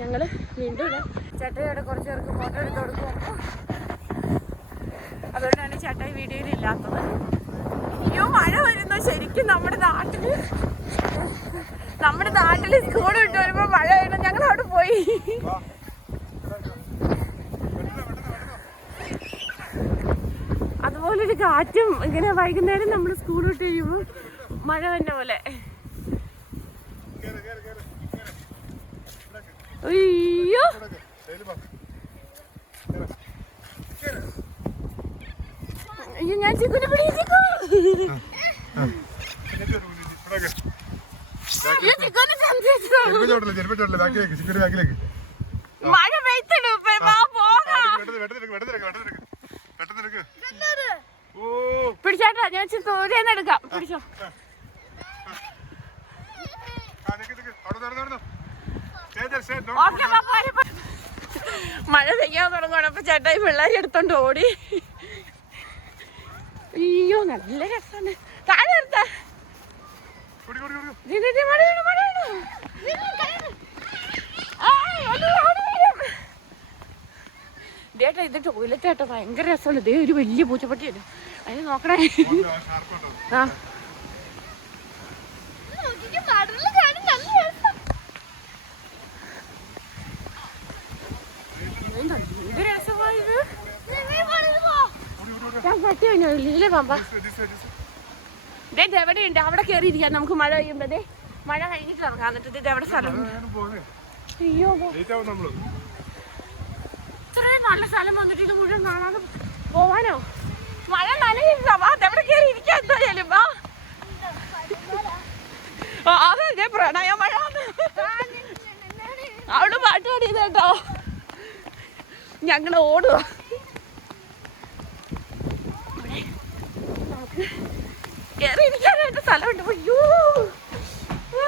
ഞങ്ങൾ വീണ്ടും ചേട്ടയോടെ കുറച്ച് പേർക്ക് ഫോട്ടോ എടുത്ത് കൊടുക്കും. അതുകൊണ്ടാണ് ചേട്ടായി വീഡിയോയിൽ ഇല്ലാത്തത്. അയ്യോ മഴ വരുന്നു. ശരിക്കും നമ്മുടെ നാട്ടിൽ നമ്മുടെ നാട്ടിൽ സ്കൂൾ വിട്ട് വരുമ്പോ മഴ വരുന്നു ഞങ്ങൾ അവിടെ പോയി. അതുപോലൊരു കാറ്റും ഇങ്ങനെ വൈകുന്നേരം നമ്മൾ സ്കൂൾ വിട്ട് കഴിയുമ്പോൾ മഴ തന്നെ പോലെ. അയ്യോ. അയ്യോ ഞാൻ ചിക്കുനെ പിടിച്ചിക്കോ മഴ പെയ്ത്തിടും ഇപ്പൊ. വാ പോകാം. പിടിച്ചാട്ടാ ഞാൻ ദൂരെന്ന് എടുക്കാം. പിടിച്ചോ. പോരെ, പോ. മഴ പെയ്യാൻ തുടങ്ങുവാണ്. അപ്പൊ ഈ പിള്ളേരെ എടുത്തോണ്ട് ഓടി. അയ്യോ നല്ല രസമാണ് താഴെ ഇത് ടോയ്ലറ്റ് ആട്ടോ ഭയങ്കര രസമാണ് ഇതേ ഒരു വലിയ പൂച്ചപ്പട്ടിയല്ലേ അതിന് നോക്കണേ. ആ എന്ത് രസമായത് ഞാൻ പട്ടി കഴിഞ്ഞു ഇല്ലേ പമ്പ ദേ ഇത് എവിടെയുണ്ട്? അവിടെ കയറിയിരിക്കാം നമുക്ക് മഴ പെയ്യുമ്പോഴേ മഴ കഴിഞ്ഞിട്ട് ഇറങ്ങാം എന്നിട്ട് ഇത് എവിടെ സ്ഥലം അയ്യോ. ഇത്രയും നല്ല സ്ഥലം വന്നിട്ട് ഇത് മുഴുവൻ കാണാതെ പോവാനോ? മഴ നനയില്ല വാ എവിടെ കയറി വാ. ആ, അതെ പ്രണയ മഴ അവിടെ പാട്ട് പാടിയത് കേട്ടോ ഞങ്ങൾ ഓടുക കയറി ഇരിക്കാനായിട്ട് സ്ഥലമുണ്ട്. അയ്യോ ഓ.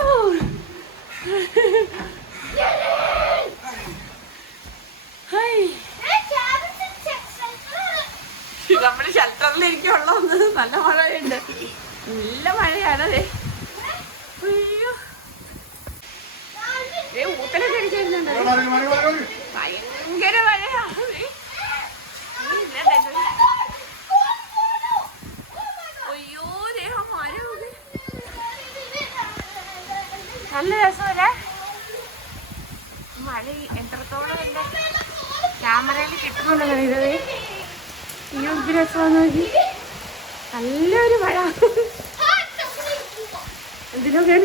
ഹൈ. നമ്മൾ ഷെൽട്ടറിലിരിക്കുള്ളൂ നല്ല മഴയുണ്ട് നല്ല മഴയാണ് ദേ. അയ്യോ ഏ ഊത്തലൊക്കെ അടിച്ചിരുന്നുണ്ട് ഭയങ്കര മഴയാ ദേ. ഈ ഇന്നലെ തന്നെ. അയ്യോ ദേ ആ മരം ദേ. നല്ല രസമല്ലേ മഴ എത്രത്തോളം ഉണ്ട് ക്യാമറയിൽ കിട്ടുന്നുണ്ടോ ഇത്? അയ്യോ എന്ത് രസമാണ് നോക്കി നല്ലൊരു മഴ.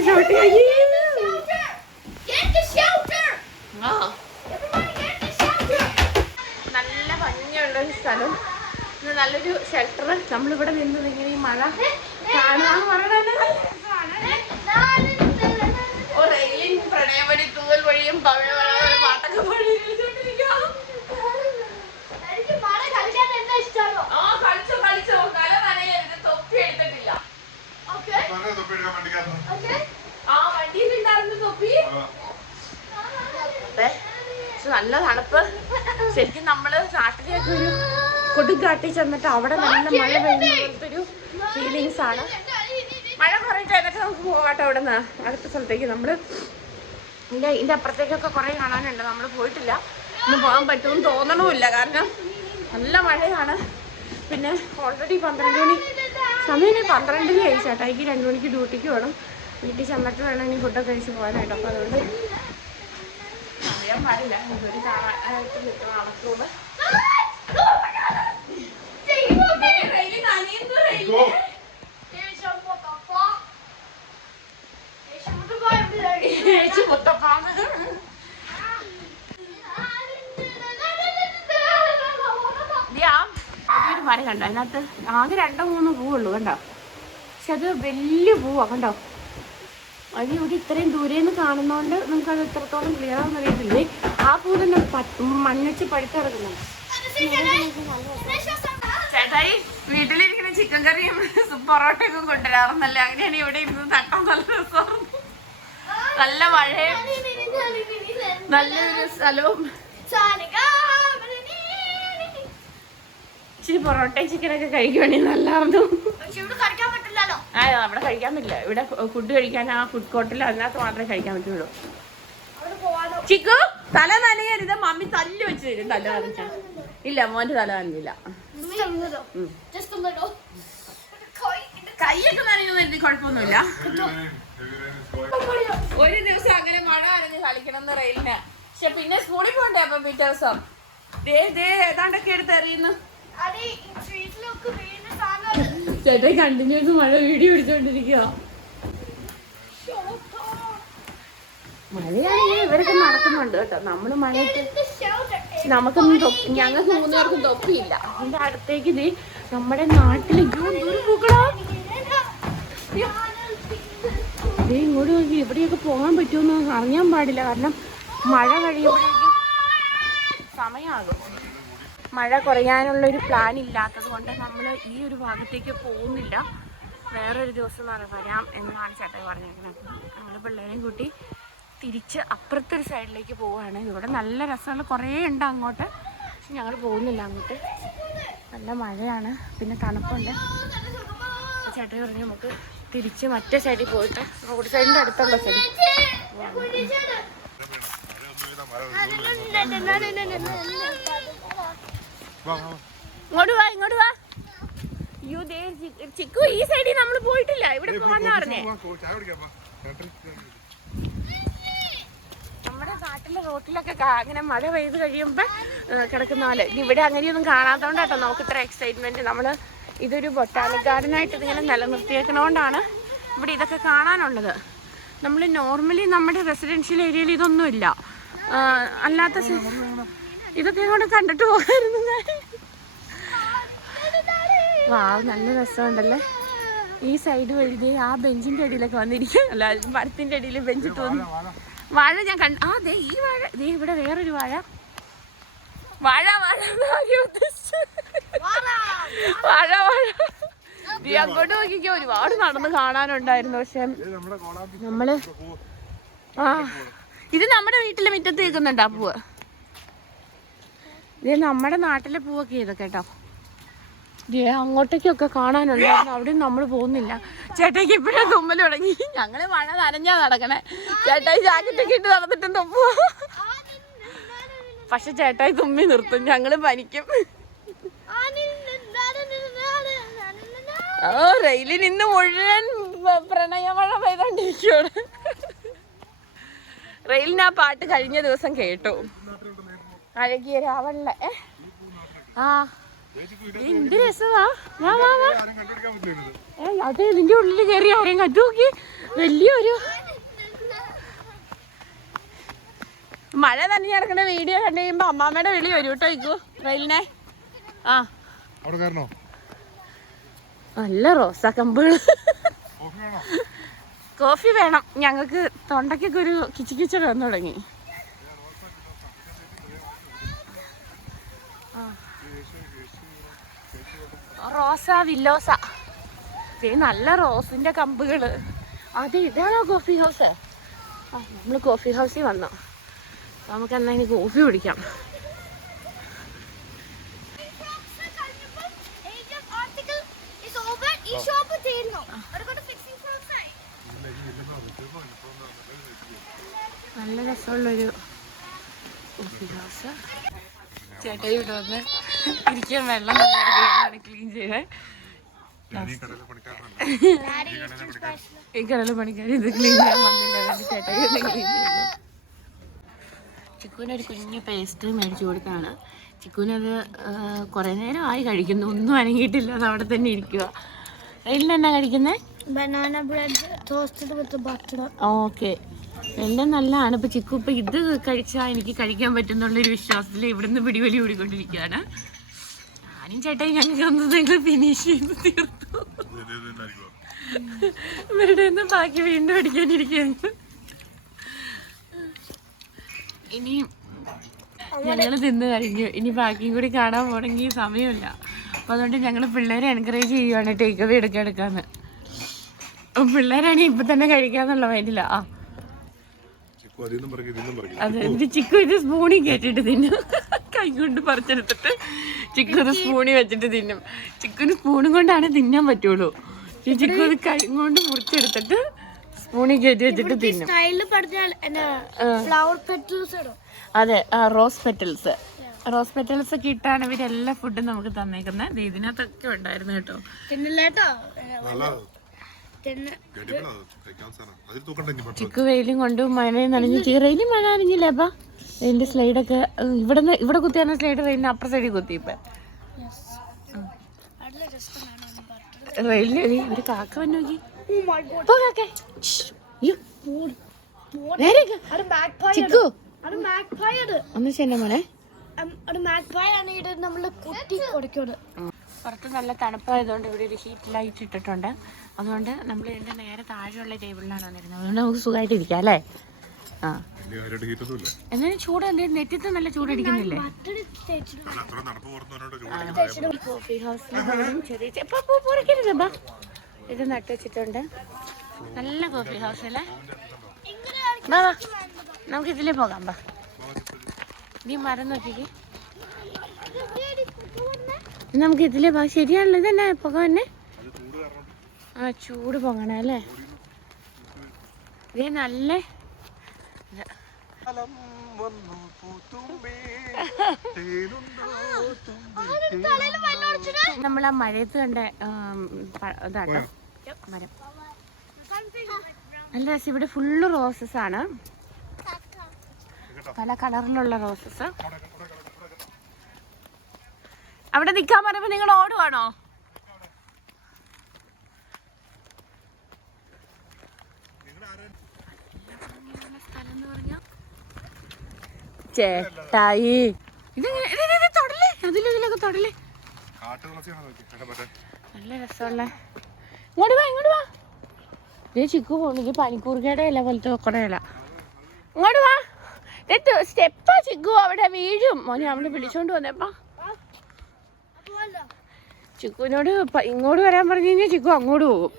ചവിട്ടി ആ. നല്ല ഭംഗിയുള്ള ഒരു സ്ഥലം. നല്ലൊരു ഷെൽട്ടർ നമ്മളിവിടെ നിന്നത് ഇങ്ങനെ ഈ മഴ കാണാന്ന് പറയണത് പ്രണയമണി തൂവൽ വഴിയും പവിഴ ഒരു പാട്ടൊക്കെ പാടി കളിച്ചോണ്ടിരിക്കുക ആ കളിച്ചോ കളിച്ചോ കല നനയരുത് തൊപ്പി എടുത്തിട്ടില്ല ആ വണ്ടിയിൽ ഉണ്ടായിരുന്നു തൊപ്പി അതെ. പക്ഷെ നല്ല തണുപ്പ്. ശരിക്കും നമ്മൾ നാട്ടിലേക്ക് ഒരു കൊടുങ്കാട്ടിൽ ചെന്നിട്ട് അവിടെ നല്ല മഴ പെയ്യുന്ന പോലത്തെ ഒരു ഫീലിങ്സ് ആണ്. മഴ കുറയിട്ട് എന്നിട്ട് നമുക്ക് പോകാട്ടോ അവിടെ നിന്ന് അടുത്ത സ്ഥലത്തേക്ക് നമ്മൾ ഇതിന്റെ ഇതിന്റെ അപ്പുറത്തേക്കൊക്കെ കുറെ കാണാനുണ്ട്. നമ്മൾ പോയിട്ടില്ല. ഇന്ന് പോകാൻ പറ്റുമെന്ന് തോന്നണമില്ല കാരണം നല്ല മഴയാണ്. പിന്നെ ഓൾറെഡി പന്ത്രണ്ട് മണി സമയം പന്ത്രണ്ടിന് കഴിച്ചാട്ടാ എനിക്ക് രണ്ടു മണിക്ക് ഡ്യൂട്ടിക്ക് വേണം. വീട്ടിൽ ചെന്നിട്ട് വേണം ഇനി ഫുഡൊക്കെ കഴിച്ച് പോകാനായിട്ട്. അപ്പോൾ അതുകൊണ്ട് അറിയാൻ പാടില്ല. ഇതൊരു കാണാനായിട്ട് നിൽക്കുന്ന ഒരു മരം കണ്ടോ? അതിനകത്ത് ആകെ രണ്ടോ മൂന്നോ പൂവുള്ളൂ കണ്ടോ? പക്ഷെ അത് വലിയ പൂവാ കണ്ടോ? അത് ഇവിടെ ഇത്രയും ദൂരെ നിന്ന് കാണുന്നതുകൊണ്ട് നമുക്ക് അത് എത്രത്തോളം ക്ലിയർ ആണെന്ന് അറിയത്തില്ലേ? ആ പൂ തന്നെ മണ്ണിച്ച് പഴുത്തിറങ്ങുന്നുണ്ട് ചേട്ടായി വീട്ടിലിരിക്കുന്ന ചിക്കൻ കറിയും പൊറോട്ടയൊക്കെ കൊണ്ടുവരാറുന്നല്ലേ അങ്ങനെയാണ് ഇവിടെ ഇരുന്ന് തട്ടാൻ നല്ല രസമായിരുന്നു നല്ല മഴയും നല്ലൊരു സ്ഥലവും. ഇച്ചിരി പൊറോട്ടയും ചിക്കനൊക്കെ കഴിക്കുവാണെങ്കിൽ നല്ലായിരുന്നു ആ അവിടെ കഴിക്കാൻ പറ്റില്ല. ഇവിടെ ഫുഡ് കഴിക്കാൻ ആ ഫുഡ് കോർട്ടിൽ അതിനകത്ത് മാത്രമേ കഴിക്കാൻ പറ്റുള്ളൂ. ചിക്കു തല നനയരുത്. മമ്മി തല്ല് വെച്ച് തരും. തല നനച്ച ഇല്ല മോന്റെ തല നനഞ്ഞില്ല. കൈയൊക്കെ നനയുന്ന കുഴപ്പമൊന്നുമില്ല. ഒരു ദിവസം അങ്ങനെ മഴ നനഞ്ഞ് കളിക്കണം എന്ന് റെയിലിന്. പക്ഷെ പിന്നെ സ്കൂളിൽ പോകണ്ടേ അപ്പൊ പിറ്റേ ദിവസം? ഏതാണ്ടൊക്കെ എടുത്ത് എറിയുന്നു. ചേട്ടൻ കണ്ടിന്യൂസ് മഴ വീഡിയോ എടുത്തോണ്ടിരിക്കുക മഴയാണെങ്കിൽ ഇവരൊക്കെ നടക്കുന്നുണ്ട് കേട്ടോ. നമ്മൾ മഴയത്ത് നമുക്കൊന്നും തൊപ്പി ഞങ്ങൾക്ക് മൂന്നുപേർക്കും തൊപ്പിയില്ല. അതിന്റെ അടുത്തേക്ക് ഇത് നമ്മുടെ നാട്ടിൽ ഇങ്ങോട്ട് നോക്കി ഇവിടെയൊക്കെ പോകാൻ പറ്റുമെന്ന് അറിയാൻ പാടില്ല. കാരണം മഴ കഴിയുമ്പോഴേക്കും സമയമാകും മഴ കുറയാനുള്ള ഒരു പ്ലാൻ ഇല്ലാത്തത് കൊണ്ട് നമ്മൾ ഈ ഒരു ഭാഗത്തേക്ക് പോകുന്നില്ല വേറൊരു ദിവസം വരാം എന്നാണ് ചേട്ടൻ പറഞ്ഞേക്കുന്നത് നമ്മൾ പിള്ളേരെയും കൂട്ടി തിരിച്ച് അപ്പുറത്തെ ഒരു സൈഡിലേക്ക് പോവുകയാണ് ഇവിടെ നല്ല രസമുള്ള കുറേ ഉണ്ട് അങ്ങോട്ട് പക്ഷെ ഞങ്ങൾ പോകുന്നില്ല അങ്ങോട്ട് നല്ല മഴയാണ് പിന്നെ തണുപ്പുണ്ട് ചേട്ടൻ പറഞ്ഞു നമുക്ക് തിരിച്ച് മറ്റേ സൈഡിൽ പോയിട്ട് റോഡ് സൈഡിന്റെ അടുത്തുള്ള സൈഡിൽ ഇങ്ങോട്ട് വാ ഇങ്ങോട്ട് വാ. അയ്യോ ദേ ചിക്കു ഈ സൈഡിൽ നമ്മൾ പോയിട്ടില്ല. ഇവിടെ പറഞ്ഞേ. നമ്മുടെ നാട്ടിലെ റോട്ടിലൊക്കെ അങ്ങനെ മഴ പെയ്ത് കഴിയുമ്പോൾ കിടക്കുന്ന പോലെ. ഇവിടെ അങ്ങനെയൊന്നും കാണാത്തതുകൊണ്ടാട്ടോ നമുക്ക് ഇത്ര എക്സൈറ്റ്മെന്റ് നമ്മൾ ഇതൊരു ബൊട്ടാനിക് ഗാർഡനായിട്ട് ഇതിങ്ങനെ നിലനിർത്തിയേക്കണോണ്ടാണ് ഇവിടെ ഇതൊക്കെ കാണാനുള്ളത്. നമ്മൾ നോർമലി നമ്മുടെ റെസിഡൻഷ്യൽ ഏരിയയിൽ ഇതൊന്നുമില്ല. ഇല്ല അല്ലാത്ത ഇതൊക്കെ ഇങ്ങോട്ട് കണ്ടിട്ട് പോകായിരുന്നു ഞാൻ. വാ നല്ല രസമുണ്ടല്ലേ? ഈ സൈഡ് വഴി ആ ബെഞ്ചിന്റെ അടിയിലൊക്കെ വന്നിരിക്കും. അല്ല മരത്തിന്റെ അടിയിൽ ബെഞ്ച് തോന്നി. വാഴ ഞാൻ കണ്ട ആ ദേ ഈ വാഴ. ദേ ഇവിടെ വേറൊരു വാഴ. വാഴ വാഴ. വാഴ വാഴ. ദീ അങ്ങോട്ട് നോക്കിക്കോ ഒരുപാട് നടന്ന് കാണാനുണ്ടായിരുന്നു. പക്ഷെ നമ്മൾ ആ. ഇത് നമ്മുടെ വീട്ടിലെ മുറ്റത്ത് നിൽക്കുന്നുണ്ടാ പൂവ് ഇത് നമ്മുടെ നാട്ടിലെ പൂവൊക്കെ ഇതൊക്കെ കേട്ടോ ദേ അങ്ങോട്ടേക്കൊക്കെ കാണാനുണ്ടായിരുന്നു അവിടെ നമ്മൾ പോകുന്നില്ല. ചേട്ടയ്ക്ക് ഇപ്പോഴും തുമ്മൽ തുടങ്ങി. ഞങ്ങൾ മഴ നനഞ്ഞാ നടക്കണേ. ചേട്ടായി ജാക്കറ്റൊക്കെ ഇട്ട് നടന്നിട്ടും തുമ്മുക പക്ഷെ ചേട്ടായി തുമ്മി നിർത്തും. ഞങ്ങൾ പനിക്കും. ഓ റെയിലിൽ ഇന്ന് മുഴുവൻ പ്രണയമഴ പെയ്തോണ്ടിരിക്കുകയാണ് റെയിലിന് ആ പാട്ട് കഴിഞ്ഞ ദിവസം കേട്ടു. അഴകിയ രാവണ ആ. എന്ത് രസമാ. വാ വാ വാ. ഏ, അത് ഇതിന്റെ ഉള്ളിൽ കയറി ആരെയും കണ്ടു നോക്കി. വലിയൊരു മഴ തന്നെ നടക്കുന്ന വീഡിയോ കണ്ടു കഴിയുമ്പോ അമ്മാമ്മയുടെ വിളി വരും കേട്ടോ ഇക്കു റെയിലിനെ ആ. നല്ല റോസാ കമ്പുകൾ കോഫി കോഫി വേണം. ഞങ്ങൾക്ക് തൊണ്ടയ്ക്കൊക്കെ ഒരു കിച്ചു കിച്ചു വന്നു തുടങ്ങി ആ. റോസ വില്ലോസ. ദേ നല്ല റോസിന്റെ കമ്പുകൾ അത് ഇതാണോ കോഫി ഹൗസ് നമ്മൾ കോഫി ഹൗസിൽ വന്നു. നമുക്ക് എന്നാ ഇനി കോഫി കുടിക്കാം. നല്ല രസമുള്ളൊരു കോഫി ഹൗസ് ചേട്ടാ ഇവിടെ വന്ന് ഇരിക്കാൻ വെള്ളം ക്ലീൻ ചെയ്യണേ ഈ കടല പണിക്കാർ ഇത് ക്ലീൻ ചെയ്യാൻ വന്നില്ല. ചേട്ടായി ക്ലീൻ ചെയ്തു. ചിക്കുവിന് ഒരു കുഞ്ഞു പേസ്റ്റ് മേടിച്ചു കൊടുത്താണ് ചിക്കുവിനത് നേരം ആയി കഴിക്കുന്നു. ഒന്നും അനങ്ങിയിട്ടില്ല. അത് അവിടെ തന്നെ ഇരിക്കുക. എല്ലാം എന്നാ കഴിക്കുന്നത് banana bread toasted with butter okay എല്ലാം നല്ലതാണ്. ഇപ്പൊ ചിക്കു ഇപ്പൊ ഇത് കഴിച്ചാ എനിക്ക് കഴിക്കാൻ പറ്റുന്നുള്ളൊരു വിശ്വാസത്തിൽ ഇവിടുന്ന് പിടിവലി കൂടിക്കൊണ്ടിരിക്കുകയാണ് ഞാനും ചേട്ടൻ ഞങ്ങൾക്ക് ഒന്ന് ഫിനിഷ് ചെയ്ത് തീർത്തു. ഇവരുടെ നിന്ന് ബാക്കി വീണ്ടും അടിക്കാനിരിക്കും ഇനി ഞങ്ങൾ തിന്ന് കഴിഞ്ഞു. ഇനി ബാക്കിയും കൂടി കാണാൻ പോണെങ്കിൽ സമയമില്ല. അപ്പൊ അതുകൊണ്ട് ഞങ്ങൾ പിള്ളേരെ എൻകറേജ് ചെയ്യുവാണ് ടേക്ക് അവേ എടുക്കാൻ എടുക്കാന്ന് പിള്ളേരാണെങ്കിൽ ഇപ്പൊ തന്നെ കഴിക്കാന്നുള്ള മൈൻഡില്ല ആ. അത് എന്നിട്ട് ചിക്കു ഇത് സ്പൂണിൽ കയറ്റിട്ട് തിന്നു. കൈ കൊണ്ട് പറിച്ചെടുത്തിട്ട് ചിക്കു ഇത് സ്പൂണിൽ വെച്ചിട്ട് തിന്നും. ചിക്കുന് സ്പൂണും കൊണ്ടാണ് തിന്നാൻ പറ്റുള്ളൂ. ഈ ചിക്കു ഇത് കൈ കൊണ്ട് മുറിച്ചെടുത്തിട്ട് സ്പൂണിൽ കയറ്റി വെച്ചിട്ട് തിന്നും. അതെ ആ റോസ് പെറ്റൽസ് റോസ് പെറ്റൽസ് ഒക്കെ ഇട്ടാണ് ഇവരെല്ലാ ഫുഡും നമുക്ക് തന്നേക്കുന്നത് ദേ ഇതിനകത്തൊക്കെ ഉണ്ടായിരുന്നു കേട്ടോ. ചിക്കു വെയിലും കൊണ്ട് മഴ നനഞ്ഞു റെയിലും മഴ നനഞ്ഞില്ലേ അപ്പൊ? ഇതിന്റെ സ്ലൈഡൊക്കെ ഇവിടെ ഇവിടെ കുത്തിയാണ് സ്ലൈഡ് റെയിലിന് അപ്പുറ സൈഡിൽ കുത്തി ഇപ്പൊ. റെയിലിന് ഒരു കാക്ക വന്നു നോക്കി. Oh. ചിക്കു. ഒന്ന് ചെന്നെ കൊടുക്കുന്നത്. പുറത്ത് നല്ല തണുപ്പായതുകൊണ്ട് ഇവിടെ ഒരു ഹീറ്റ് ലൈറ്റ് ഇട്ടിട്ടുണ്ട്. അതുകൊണ്ട് നമ്മൾ ഇതിന്റെ നേരെ താഴെയുള്ള ടേബിളിലാണ് വന്നിരുന്നത്. അതുകൊണ്ട് നമുക്ക് സുഖമായിട്ട് ഇരിക്കാം അല്ലേ? ആ. എന്നാലും ചൂട് നെറ്റിത്ത് നല്ല ചൂടടിക്കുന്നില്ലേ കോഫി ഹൗസിൽ ചെറിയ പുറക്കരുത് ബാ. ഇത് നട്ട് വെച്ചിട്ടുണ്ട്. നല്ല കോഫി ഹൗസ് അല്ലേ? ബാ ബാ. നമുക്ക് ഇതിലേ പോകാം ബാ. നീ മരം നോക്കിക്ക്. നമുക്ക് ഇതിലേ പോകാം. ശരിയാണല്ലോ ഇതന്നെ പോകാൻ തന്നെ ആ ചൂട് പൊങ്ങണേ അല്ലേ? ഇത് നല്ല നമ്മൾ ആ മഴയത്ത് കണ്ട ഇതാട്ടോ. മരം. നല്ല രസം. ഇവിടെ ഫുള്ള് റോസസ് ആണ്. പല കളറിലുള്ള റോസസ്. അവിടെ നിൽക്കാൻ പറയുമ്പോ നിങ്ങൾ ഓടുവാണോ ചേട്ടായി ഇതെങ്ങനെ ഇത് ഇത് ഇത് തൊടല്ലേ അതിലിതിലൊക്കെ തൊടല്ലേ പനിക്കൂർക്കയുടെ പോലത്തെ വെക്കണ ഇങ്ങോട്ട് വാ. സ്റ്റെപ്പാ ചിക്കു അവിടെ വീഴും. മോനെ അവിടെ വിളിച്ചോണ്ട് വന്നേപ്പാ. ചിക്കുവിനോട് ഇങ്ങോട്ട് വരാൻ പറഞ്ഞു കഴിഞ്ഞാൽ ചിക്കു അങ്ങോട്ട് പോകും.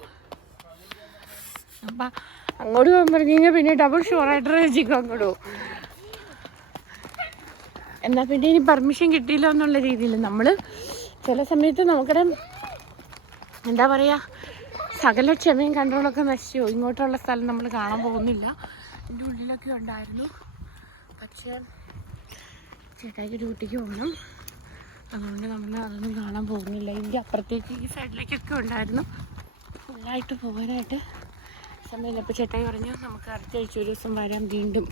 അപ്പം അങ്ങോട്ട് പോകാൻ പറഞ്ഞു കഴിഞ്ഞാൽ പിന്നെ ഡബിൾ ഷുവറായിട്ട് ചിക്കു അങ്ങോട്ട് പോകും. എന്നാൽ പിന്നെ ഇനി പെർമിഷൻ കിട്ടിയില്ല എന്നുള്ള രീതിയിൽ നമ്മൾ ചില സമയത്ത് നമുക്കിടെ എന്താ പറയുക സകല ക്ഷമയും കൺട്രോളൊക്കെ നശിച്ചു ഇങ്ങോട്ടുള്ള സ്ഥലം നമ്മൾ കാണാൻ പോകുന്നില്ല. എന്റെ ഉള്ളിലൊക്കെ ഉണ്ടായിരുന്നു. പക്ഷേ ചേട്ടായിക്ക് ഡ്യൂട്ടിക്ക് പോകണം. അതുകൊണ്ട് നമ്മൾ അതൊന്നും കാണാൻ പോകുന്നില്ല. ഇതിന്റെ അപ്പുറത്തേക്ക് ഈ സൈഡിലേക്കൊക്കെ ഉണ്ടായിരുന്നു. ഫുള്ളായിട്ട് പോകാനായിട്ട് സമയമില്ല. അപ്പോൾ ചേട്ടായി പറഞ്ഞു നമുക്ക് അടുത്ത ആഴ്ച ഒരു ദിവസം വരാം വീണ്ടും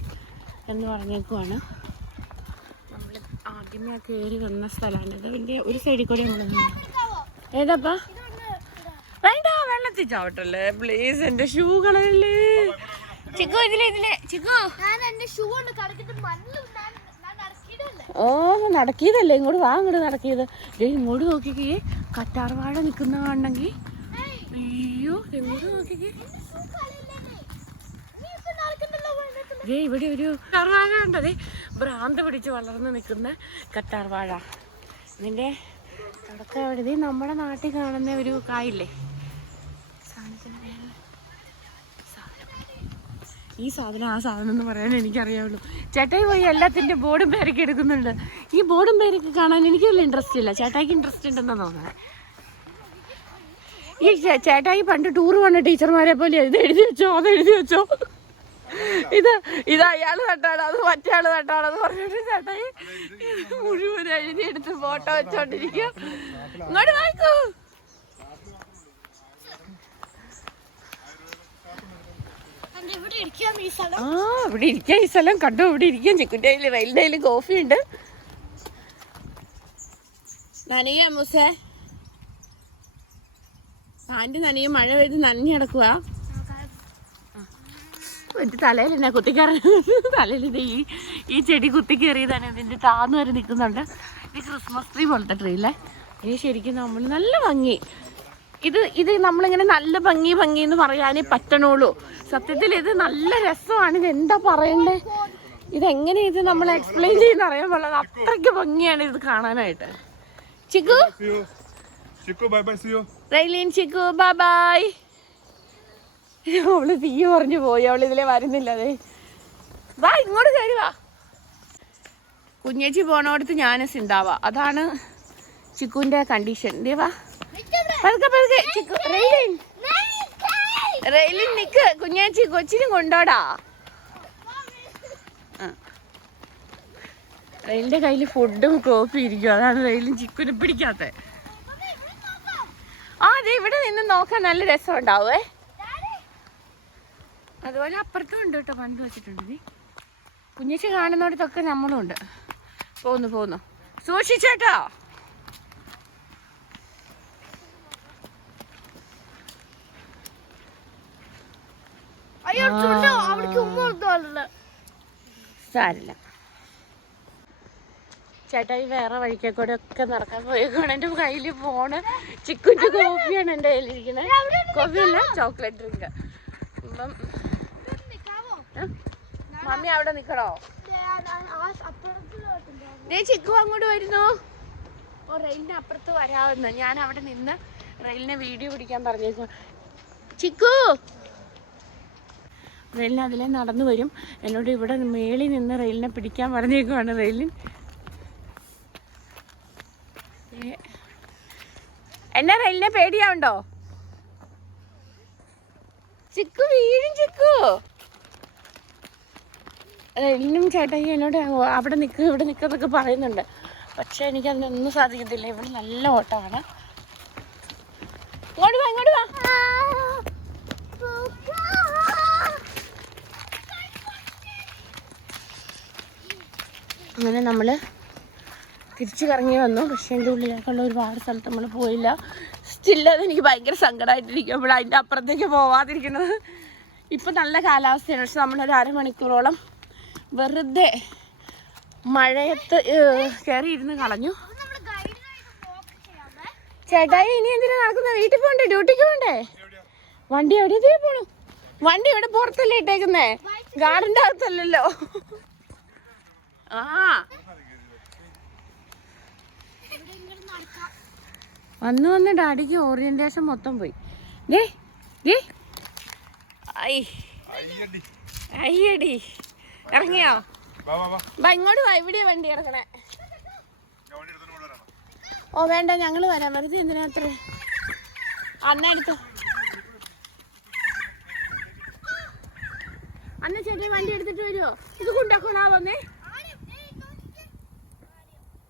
എന്ന് പറഞ്ഞേക്കുവാണ്. ആദ്യമേ കയറി വന്ന സ്ഥലമാണ്. ഇത് വലിയ ഒരു സൈഡിൽ കൂടി നമ്മൾ ഏതാപ്പാ? വേണ്ട വെള്ളത്തിൽ ചാവട്ടല്ലേ? പ്ലീസ് എന്റെ ഷൂ കളയല്ലേ? ചിക്കു ഇതിലെ ഇതിലെ ചിക്കു. എന്റെ ഓ നടക്കിയതല്ലേ? ഇങ്ങോട്ട് വാ ഇങ്ങോട്ട് നടക്കിയത്. ഇങ്ങോട്ട് നോക്കിക്കേ. കറ്റാർവാഴ നിൽക്കുന്ന കാണണമെങ്കിൽ. അയ്യോ എങ്ങോട്ട് നോക്കിക്കേ. ദേ ഇവിടെ ഒരു കറുവാഴ ഉണ്ടത് ഭ്രാന്ത് പിടിച്ച് വളർന്ന് നിൽക്കുന്ന കറ്റാർവാഴ ഇതിന്റെ തുടക്കം ദേ നമ്മുടെ നാട്ടിൽ കാണുന്ന ഒരു കായില്ലേ? ഈ സാധനം ആ സാധനം എന്ന് പറയാൻ എനിക്കറിയാവുള്ളൂ. ചേട്ടായി പോയി എല്ലാത്തിന്റെ ബോർഡും പേരൊക്കെ എടുക്കുന്നുണ്ട്. ഈ ബോർഡും പേരൊക്കെ കാണാൻ എനിക്ക് വലിയ ഇൻട്രസ്റ്റ് ഇല്ല. ചേട്ടായിക്ക് ഇൻട്രസ്റ്റ് ഉണ്ടെന്നാണ് തോന്നുന്നത് ഈ ചേട്ടായി പണ്ട് ടൂർ വന്ന ടീച്ചർമാരെ പോലെ ഇത് എഴുതി വെച്ചോ അത് എഴുതി വെച്ചോ. ഇത് ഇത് അയാൾ തട്ടാണ് അത് മറ്റേ ആൾ നട്ടാണെന്ന് പറഞ്ഞിട്ട് ചേട്ടായി മുഴുവൻ എഴുതിയെടുത്ത് ഫോട്ടോ വെച്ചോണ്ടിരിക്കും ഇങ്ങോട്ട് വായിക്കൂ. ഇവിടെ ഇരിക്കാം ഈ സ്ഥലം. ആ ഇവിടെ ഇരിക്കാൻ ഈ സ്ഥലം. കണ്ടു ഇവിടെ ഇരിക്കാം ചിക്കുന്റെ കയ്യിൽ കോഫി ഉണ്ട്. നനയാ മൂസേ പാന്റ് നനയും മഴ പെയ്ത് നനഞ്ഞു കിടക്കുക എന്റെ തലയിൽ എന്നാ കുത്തിക്കയറി തലയിൽ ഇത് ഈ ഈ ചെടി കുത്തിക്കയറിയതാണ്. ഇതിന്റെ താന്ന് വരെ നിൽക്കുന്നുണ്ട്. ഈ ക്രിസ്മസ് ട്രീ പോലത്തെ ട്രീ അല്ലേ ഇത് ശരിക്കും നമ്മൾ നല്ല ഭംഗി. ഇത് ഇത് നമ്മളിങ്ങനെ നല്ല ഭംഗി ഭംഗി എന്ന് പറയാനേ പറ്റണുള്ളൂ. സത്യത്തിൽ ഇത് നല്ല രസമാണ്. ഇത് എന്താ പറയണ്ടേ? ഇതെങ്ങനെ ഇത് നമ്മൾ എക്സ്പ്ലെയിൻ ചെയ്യുന്ന അറിയാൻ പാടില്ല. അത്രയ്ക്ക് ഭംഗിയാണ് ഇത് കാണാനായിട്ട്. ചിക്കു? ചിക്കു ബൈ ബൈ സിയോ റൈലീൻ ചിക്കു ബായ് അവൾ തീ പറഞ്ഞു പോയി. അവൾ ഇതിലെ വരുന്നില്ല. അതെ വാ ഇങ്ങോട്ട് കയറി വാ. കുഞ്ഞേച്ചി പോണോടത്ത് ഞാൻ സിന്താവ. അതാണ് ചിക്കുവിന്റെ കണ്ടീഷൻ വാ. ചിക്കു റെയിലിൻ. റെയിലിൻ നിക്ക്. കുഞ്ഞേച്ചി കൊച്ചിനും കൊണ്ടോടാ. റെയിലിന്റെ കയ്യിൽ ഫുഡും കോഫി ഇരിക്കും. അതാണ് റെയിലും ചിക്കുനെ പിടിക്കാത്ത. ആ അതെ ഇവിടെ നിന്ന് നോക്കാൻ നല്ല രസം ഉണ്ടാവേ അതുപോലെ അപ്പുറത്തും ഉണ്ട് കേട്ടോ പണ്ട് വെച്ചിട്ടുണ്ട് നീ കുഞ്ഞിച്ച് കാണുന്നിടത്തൊക്കെ നമ്മളും ഉണ്ട്. പോന്നു പോന്നു. സൂക്ഷിച്ചേട്ടോ അയ്യോ ചേട്ടാ ഈ സാരില്ല വേറെ വഴിക്കെ കൂടെ ഒക്കെ നടക്കാൻ പോയേക്കാണ് എന്റെ കയ്യിൽ ഫോണ് ചിക്കുന്റെ കോഫിയാണ് എന്റെ കയ്യിലിരിക്കുന്നത് കോഫിയല്ല ചോക്ലേറ്റ് ഡ്രിങ്ക് അപ്പം? മമ്മി അവിടെ നിക്കണോ? ദേ ചിക്കു അങ്ങോട്ട് വരുന്നു? ഓ റെയിലിന് അപ്പുറത്ത് വരാമെന്ന്. ഞാൻ അവിടെ നിന്ന് റെയിലിനെ വീഡിയോ പിടിക്കാൻ പറഞ്ഞേക്കും ചിക്കു! റെയിലിന് അതിലെ നടന്നു വരും. എന്നോട് ഇവിടെ മേളിൽ നിന്ന് റെയിലിനെ പിടിക്കാൻ പറഞ്ഞേക്കുവാണ് റെയിലിൻ. എന്നാ റെയിലിനെ പേടിയാവുണ്ടോ? ചിക്കു വീഴും ചിക്കു. റെയിലിനും ചേട്ടായി എന്നോട് അവിടെ നിൽക്ക് ഇവിടെ നിൽക്കുന്നൊക്കെ പറയുന്നുണ്ട്. പക്ഷേ എനിക്ക് അതിനൊന്നും സാധിക്കത്തില്ല. ഇവിടെ നല്ല ഓട്ടമാണ്. ഇങ്ങോട്ട് വാ ഇങ്ങോട്ട് വാ. അങ്ങനെ നമ്മൾ തിരിച്ചു കറങ്ങി വന്നു. പക്ഷേ എന്റെ ഉള്ളിലേക്കുള്ള ഒരുപാട് സ്ഥലത്ത് നമ്മൾ പോയില്ല. സ്റ്റില്ല അത് എനിക്ക് ഭയങ്കര സങ്കടമായിട്ടിരിക്കും അപ്പോൾ അതിന്റെ അപ്പുറത്തേക്ക് പോവാതിരിക്കുന്നത്. ഇപ്പം നല്ല കാലാവസ്ഥയാണ്. പക്ഷെ നമ്മളൊരു അരമണിക്കൂറോളം വെറുതെ മഴയത്ത് കയറി ഇരുന്ന് കളഞ്ഞു. ചേട്ടായി ഇനി എന്തിനാ നടക്കുന്നത് വീട്ടിൽ പോകണ്ടേ ഡ്യൂട്ടിക്ക് പോകണ്ടേ വണ്ടി എവിടെയാ? പോണു. വണ്ടി ഇവിടെ പുറത്തല്ലേ ഇട്ടേക്കുന്നേ. ഗാർഡന്റെ അകത്തല്ലല്ലോ. ആ. വന്നു വന്ന് ഡാഡിക്ക് ഓറിയന്റേഷൻ മൊത്തം പോയി. ഡേ ഡേ ഐ. അയ്യടി ഇറങ്ങിയോ? ബാ ഇങ്ങോട്ട് വാ ഇവിടെയാ വണ്ടി ഇറങ്ങണേ. ഓ വേണ്ട ഞങ്ങൾ വരാം. വെറുതെ എന്തിനാ അത്ര? അന്ന എടുത്തോ. അന്ന ചേട്ടൻ വണ്ടി എടുത്തിട്ട് വരുമോ ഇത് കൊണ്ടാക്കണാ വന്നേ?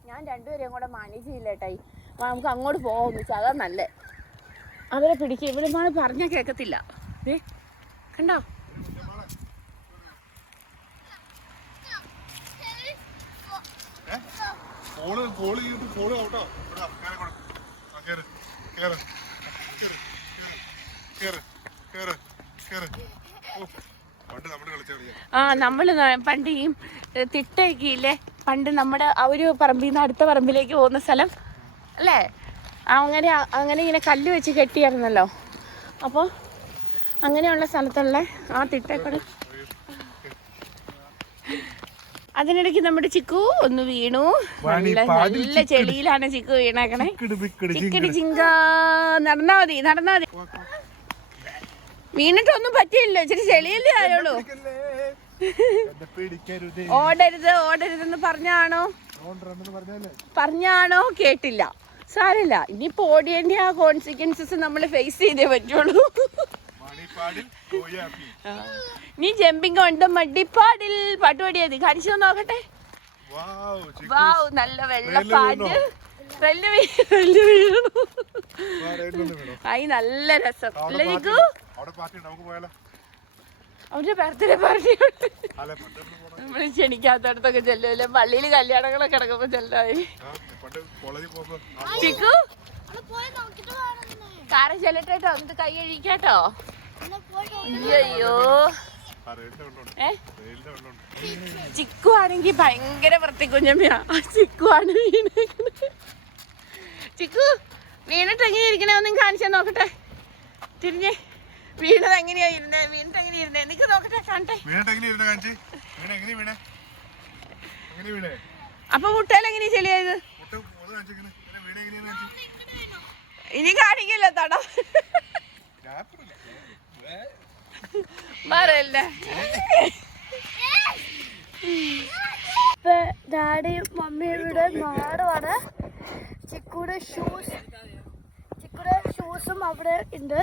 ഞാൻ രണ്ടുപേരെയും കൂടെ മാനേജ് ചെയ്യില്ല ഏട്ടായി നമുക്ക് അങ്ങോട്ട് പോവാം വെച്ചാൽ അതാ നല്ലേ. അവരെ പിടിക്കുക ഇവിടെ പറഞ്ഞാൽ കേൾക്കത്തില്ല ഏ കണ്ടോ ഏ? ഫോണ് കോൾ ചെയ്തിട്ട് ഫോണ് ഔട്ടോ ഇവിടെ കേറി കൊടു. ആ, കേറ് കേറ് കേറ് കേറ് കേറ് കേറ് ഓ, പണ്ട് നമ്മൾ കളിച്ച കളിയാ ആ നമ്മൾ പണ്ട് ഈ തിട്ടയൊക്കെയില്ലേ? തിട്ടയൊക്കെ പണ്ട് നമ്മുടെ ആ ഒരു പറമ്പിൽ നിന്ന് അടുത്ത പറമ്പിലേക്ക് പോകുന്ന സ്ഥലം അല്ലേ? അങ്ങനെ അങ്ങനെ ഇങ്ങനെ കല്ല് വെച്ച് കെട്ടിയായിരുന്നല്ലോ. അപ്പോൾ അങ്ങനെയുള്ള സ്ഥലത്തുള്ള ആ തിട്ടക്കൂടെ. അതിനിടയ്ക്ക് നമ്മുടെ ചിക്കു ഒന്ന് വീണു. നല്ല നല്ല ചെളിയിലാണ് ചിക്കു വീണേക്കണേ. ചിക്കടി ചിങ്ക. നടന്നാ മതി നടന്നാ മതി. വീണിട്ടൊന്നും പറ്റിയില്ലോ ഇച്ചിരി ചെളിയല്ലേ ആയുള്ളൂ. ഓടരുത് ഓടരുതെന്ന് പറഞ്ഞാണോ? പറഞ്ഞാണോ? കേട്ടില്ല. സാരല്ല ഇനിയിപ്പോ ഓടിയതിന്റെ ആ കോൺസിക്വൻസസ് നമ്മൾ ഫേസ് ചെയ്തേ പറ്റുള്ളൂ. നീ ജമ്പിങ് ഉണ്ട് മടിപ്പാടിൽ പാട്ട് പാടിയത് കാണിച്ചു നോക്കട്ടെ? വാവ് നല്ല വെള്ള റെയിൽ പാറ്റ് വീണോ? റെല്ല് വീ- റെല്ല് വീണു. വാ, റെയിലിലൊന്ന് വീണോ? ആയി നല്ല രസം. അല്ലേ നിക്കു ഉണ്ട്. അവിടെ പാർട്ടി ഉണ്ട് നമുക്ക് പോയാലോ അവന്റെ ബർത്ത്ഡേ പണ്ട് നമ്മൾ ക്ഷണിക്കാത്തടത്തൊക്കെ ചെല്ലുമല്ലേ പള്ളിയിൽ കല്യാണങ്ങളൊക്കെ കിടക്കുമ്പോ ചെല്ലായി ചിക്കു? കാറ് ചെല്ലട്ടോ എന്നിട്ട് കൈ കഴിക്കാട്ടോ അയ്യോ ചിക്കു ആണെങ്കിൽ ഭയങ്കര വൃത്തിക്കുഞ്ഞമ്മയാ. കുഞ്ഞമ്മയാ ചിക്കു ആണ് ചിക്കു വീണിട്ട് എങ്ങനെ ഇരിക്കണേ? ഒന്നും കാണിച്ചാ നോക്കട്ടെ. തിരിഞ്ഞേ. വീണത് എങ്ങനെയാ ഇരുന്നേ? വീണിട്ട് എങ്ങനെയാ ഇരുന്നേ? നിക്ക് നോക്കട്ടെ കാണട്ടെ. വീണിട്ട് എങ്ങനെ ഇരുന്നേ കാണിച്ച്? വീണ എങ്ങനെ വീണേ? എങ്ങനെ വീണേ? അപ്പൊ മുട്ടയിൽ എങ്ങനെയാ ചെളിയായത്? ഇനി കാണിക്കില്ല തടം. മാറല്ലേ ഡാഡിയും മമ്മിയും ഇവിടെ നാടുമാണ് ചിക്കൂടെ ഷൂസ് ചിക്കൂടെ ഷൂസും അവിടെ ഉണ്ട്.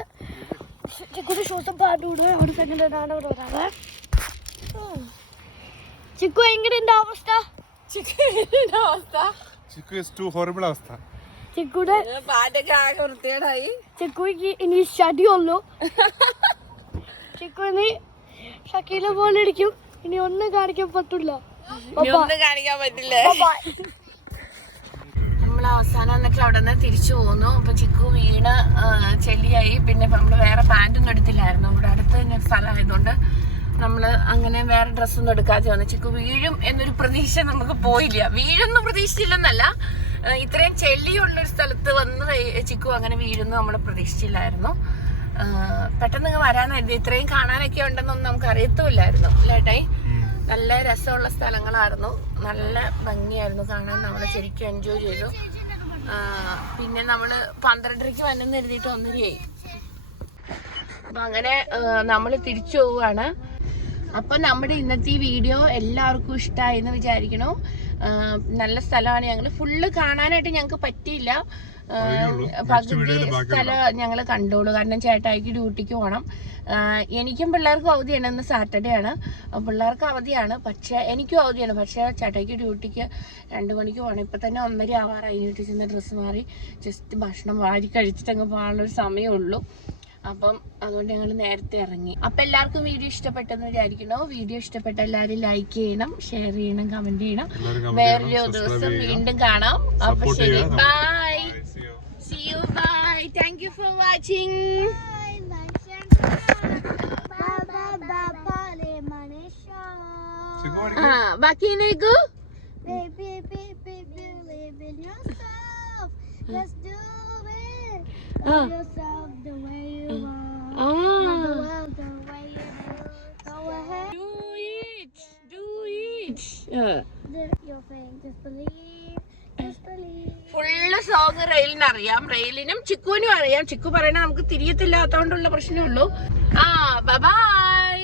ചിക്കുടെ ഷൂസും പാടുകൂടെ അവിടെ തന്നെ നാട് ഇവിടെ വരാവേ ചിക്കു എങ്ങനെയുണ്ട് അവസ്ഥ? ചിക്കന്റെ അവസ്ഥ? ചിക്കു ഇസ് ടു ഹോറിബിൾ അവസ്ഥ. ചിക്കൂടെ പാറ്റൊക്കെ ആകെ വൃത്തികേടായി. ചിക്കുക്ക് ഇനി ഷടിയുള്ളൂ ചിക്കു ഇനി ഷക്കീല പോലെ ഇരിക്കും. ഇനി ഒന്നും കാണിക്കാൻ പറ്റില്ല ഇനി ഒന്നും കാണിക്കാൻ പറ്റില്ലേ. അവസാനം എന്നിട്ട് അവിടെ നിന്ന് തിരിച്ചു പോന്നു. അപ്പൊ ചിക്കു വീണ് ചെല്ലിയായി പിന്നെ നമ്മൾ വേറെ പാന്റൊന്നും എടുത്തില്ലായിരുന്നു. ഇവിടെ അടുത്ത് തന്നെ സ്ഥലമായതുകൊണ്ട് നമ്മൾ അങ്ങനെ വേറെ ഡ്രസ്സൊന്നും എടുക്കാതെ വന്നു. ചിക്കു വീഴും എന്നൊരു പ്രതീക്ഷ നമുക്ക് പോയില്ല. വീഴുന്ന പ്രതീക്ഷിച്ചില്ലെന്നല്ല. ഇത്രയും ചെല്ലിയുള്ളൊരു സ്ഥലത്ത് വന്ന് ചിക്കു അങ്ങനെ വീഴുന്നു നമ്മൾ പ്രതീക്ഷിച്ചില്ലായിരുന്നു. പെട്ടെന്ന് വരാനായിരുന്നു ഇത്രയും കാണാനൊക്കെ ഉണ്ടെന്നൊന്നും നമുക്ക് അറിയത്തുമില്ലായിരുന്നു. അല്ലേട്ടായി നല്ല രസമുള്ള സ്ഥലങ്ങളായിരുന്നു. നല്ല ഭംഗിയായിരുന്നു കാണാൻ. നമ്മൾ ശരിക്കും എൻജോയ് ചെയ്തു. പിന്നെ നമ്മൾ പന്ത്രണ്ടരയ്ക്ക് വന്നെന്ന് എഴുതിയിട്ട് ഒന്നരയായി. അപ്പം അങ്ങനെ നമ്മൾ തിരിച്ചു പോവുകയാണ്. അപ്പം നമ്മുടെ ഇന്നത്തെ ഈ വീഡിയോ എല്ലാവർക്കും ഇഷ്ടമായി എന്ന് വിചാരിക്കണു നല്ല സ്ഥലമാണ് ഞങ്ങൾ ഫുള്ള് കാണാനായിട്ട് ഞങ്ങൾക്ക് പറ്റിയില്ല. പകുതി സ്ഥലം ഞങ്ങൾ കണ്ടോളൂ. കാരണം ചേട്ടായിക്ക് ഡ്യൂട്ടിക്ക് പോകണം എനിക്കും പിള്ളേർക്കും അവധിയാണ് ഇന്ന് സാറ്റർഡേ ആണ്. പിള്ളേർക്ക് അവധിയാണ്. പക്ഷേ എനിക്കും അവധിയാണ്. പക്ഷേ ചേട്ടായിക്ക് ഡ്യൂട്ടിക്ക് രണ്ട് മണിക്ക് പോകണം ഇപ്പം തന്നെ ഒന്നര ആവാറായി. വീട്ടിൽ ചെന്ന് ഡ്രസ്സ് മാറി ജസ്റ്റ് ഭക്ഷണം വാരി കഴിച്ചിട്ട് അങ്ങ് പോകാനുള്ളൊരു സമയമുള്ളൂ. അപ്പം അതുകൊണ്ട് ഞങ്ങൾ നേരത്തെ ഇറങ്ങി. അപ്പം എല്ലാവർക്കും വീഡിയോ ഇഷ്ടപ്പെട്ടെന്ന് വിചാരിക്കണോ വീഡിയോ ഇഷ്ടപ്പെട്ട എല്ലാവരും ലൈക്ക് ചെയ്യണം ഷെയർ ചെയ്യണം കമന്റ് ചെയ്യണം. വേറൊരു ദിവസം വീണ്ടും കാണാം. അപ്പം ശരി. Bye Goodbye. Thank you for watching. Bye. Bye. Bye. Bye. Bye. Bye. Bye. Bye. Bye. Bye. Bye. Bye. Bye. Bye. Bye. Bye. Bye. Bye. Bye. uh. your faith just believe full song റെയിലിന് അറിയാം. റെയിലിനും ചിക്കുവിനും അറിയാം. ചിക്കു പറയണ നമുക്ക് തിരിയത്തില്ലാത്തോണ്ടുള്ള പ്രശ്നമുള്ളൂ ആ by